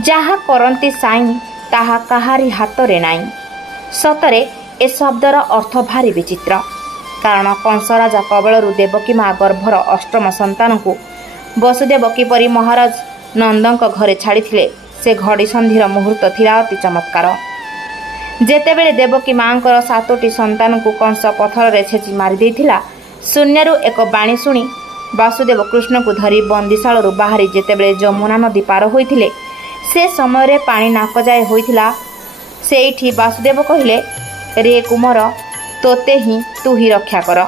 जहा करती साई ताहा काहारी हाथ में नाई। सतरे ए शब्दर अर्थ भारी विचित्र। कारण कंस राजा कबलरू देवकी माँ गर्भर अष्टम संतान को वसुदेव किपरि महाराज नंदक घरे छाड़ी से घड़ी संधिर मुहूर्त थिला अति चमत्कार। जेतेबेले देवकी माँकर 7टी संतान को कंस पथर रे छेची मारी देइथिला, शून्यरू एक बाणी शुणी वासुदेव कृष्ण को धरी बंदीशालू बाहरी जेतेबेले जमुना नदी पार होइथिले, से समय पानी नाक जाए होइथिला। सेठी वासुदेव कहिले, रे कुमार तोते ही तू ही रक्षा कर।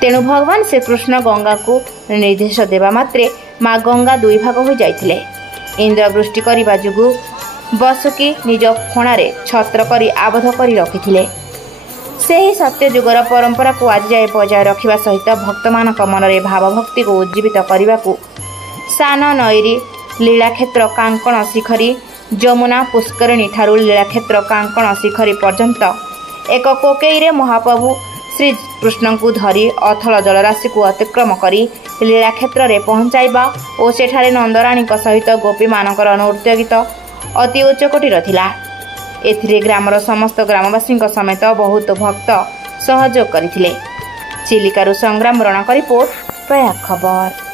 तेणु भगवान श्री कृष्ण गंगा को निर्देश देवा मात्रे माँ गंगा 2 भाग हो जाइथिले। इंद्र वृष्टि करने जोगु बसुकी निज फणारे छत्र करी आबद्ध करी रखिथिले। सेही सत्य जुगर परंपरा को आज जाए बजाय रखिबा सहित भक्त मानक मनरे भावभक्ति को उज्जीवित करने को सान नईरी लीलाक्षेत्र कांकण शिखरी जमुना पुष्करिणी ठारू लीलाक्षेत्र कांकण शिखरी पर्यंत एक कोकेईरे महाप्रभु श्री कृष्ण को धरी अथल जलराशि को अतिक्रम करी लीलाक्षेत्र रे पहुंचाइबा और सेठारे नंदराणी सहित गोपी मानकर नृत्य गीत अति उच्च कोटीर थिला। एथिरे ग्रामर समस्त ग्रामवासी समेत बहुत भक्त सहयोग करथिले। चिलिकारु संग्राम रणक रिपोर्ट प्रयाग खबर।